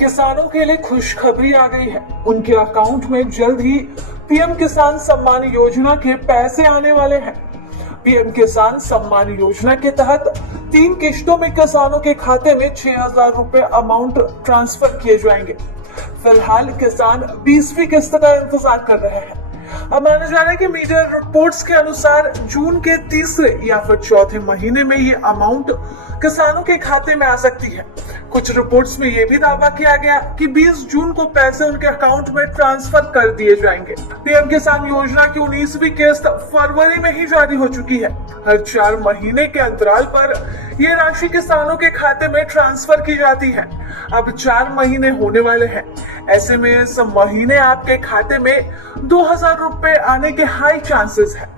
किसानों के लिए खुशखबरी आ गई है। उनके अकाउंट में जल्द ही पीएम किसान सम्मान योजना के पैसे आने वाले हैं। पीएम किसान सम्मान योजना के तहत 3 किश्तों में किसानों के खाते में 6,000 रुपए अमाउंट ट्रांसफर किए जाएंगे। फिलहाल किसान 20वीं किस्त का इंतजार कर रहे हैं। अब माना जा रहा है कि मीडिया रिपोर्ट्स के अनुसार जून के तीसरे या फिर चौथे महीने में ये अमाउंट किसानों के खाते में आ सकती है। कुछ रिपोर्ट्स में ये भी दावा किया गया कि 20 जून को पैसे उनके अकाउंट में ट्रांसफर कर दिए जाएंगे। पीएम किसान योजना की 19वीं किस्त फरवरी में ही जारी हो चुकी है। हर 4 महीने के अंतराल पर ये राशि किसानों के खाते में ट्रांसफर की जाती है। अब 4 महीने होने वाले हैं। ऐसे में इस महीने आपके खाते में 2,000 रुपए आने के हाई चांसेस है।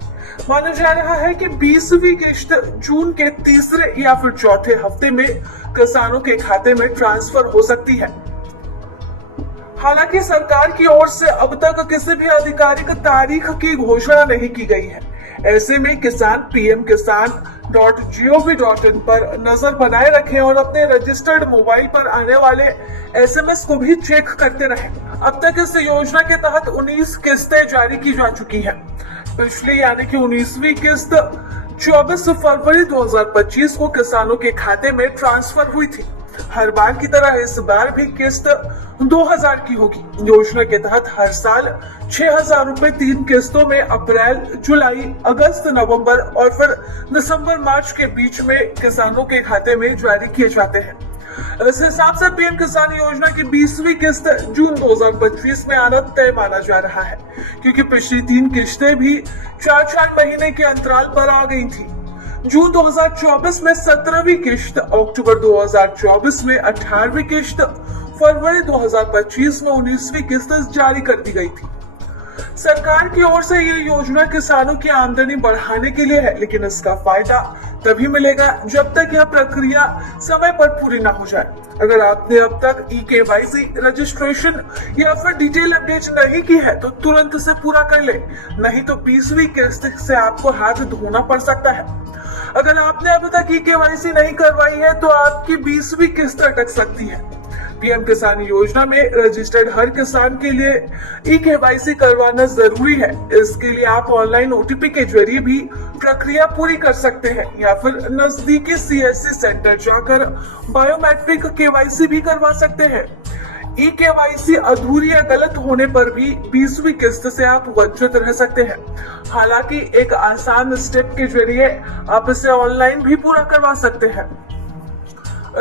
माना जा रहा है कि 20वीं किश्त जून के तीसरे या फिर चौथे हफ्ते में किसानों के खाते में ट्रांसफर हो सकती है। हालांकि सरकार की ओर से अब तक किसी भी आधिकारिक तारीख की घोषणा नहीं की गई है। ऐसे में किसान pmkisan.gov.in पर नजर बनाए रखें और अपने रजिस्टर्ड मोबाइल पर आने वाले एसएमएस को भी चेक करते रहें। अब तक इस योजना के तहत 19 किस्तें जारी की जा चुकी हैं। पिछली यानी कि 19वीं किस्त 24 फरवरी 2025 को किसानों के खाते में ट्रांसफर हुई थी। हर बार की तरह इस बार भी किस्त 2,000 की होगी। योजना के तहत हर साल 6,000 रुपए 3 किस्तों में अप्रैल, जुलाई, अगस्त, नवंबर और फिर दिसंबर, मार्च के बीच में किसानों के खाते में जारी किए जाते हैं। इस हिसाब से पीएम किसान योजना की 20वीं किस्त जून 2025 में आना तय माना जा रहा है, क्योंकि पिछली 3 किश्तें भी 4-4 महीने के अंतराल पर आ गई थी। जून 2024 में 17वीं किश्त, अक्टूबर 2024 में 18वीं किश्त, फरवरी 2025 में 19वीं किस्त जारी कर दी गई थी। सरकार की ओर से ये योजना किसानों की आमदनी बढ़ाने के लिए है, लेकिन इसका फायदा तभी मिलेगा जब तक यह प्रक्रिया समय पर पूरी ना हो जाए। अगर आपने अब तक eKYC रजिस्ट्रेशन या फिर डिटेल अपडेट नहीं की है तो तुरंत से पूरा कर ले, नहीं तो 20वीं किस्त से आपको हाथ धोना पड़ सकता है। अगर आपने अभी तक eKYC नहीं करवाई है तो आपकी 20वीं किस्त अटक सकती है। पीएम किसान योजना में रजिस्टर्ड हर किसान के लिए eKYC करवाना जरूरी है। इसके लिए आप ऑनलाइन OTP के जरिए भी प्रक्रिया पूरी कर सकते हैं या फिर नजदीकी CSC सेंटर जाकर बायोमेट्रिक KYC भी करवा सकते हैं। eKYC अधूरी या गलत होने पर भी 20वीं किस्त से आप वंचित रह सकते हैं। हालांकि एक आसान स्टेप के जरिए आप इसे ऑनलाइन भी पूरा करवा सकते हैं।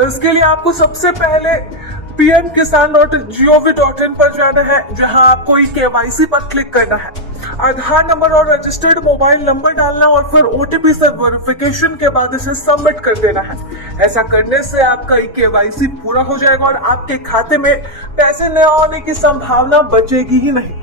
इसके लिए आपको सबसे पहले pmkisan.gov.in पर जाना है, जहां आपको eKYC पर क्लिक करना है। आधार नंबर और रजिस्टर्ड मोबाइल नंबर डालना और फिर OTP से वेरिफिकेशन के बाद इसे सबमिट कर देना है। ऐसा करने से आपका eKYC पूरा हो जाएगा और आपके खाते में पैसे न आने की संभावना बचेगी ही नहीं।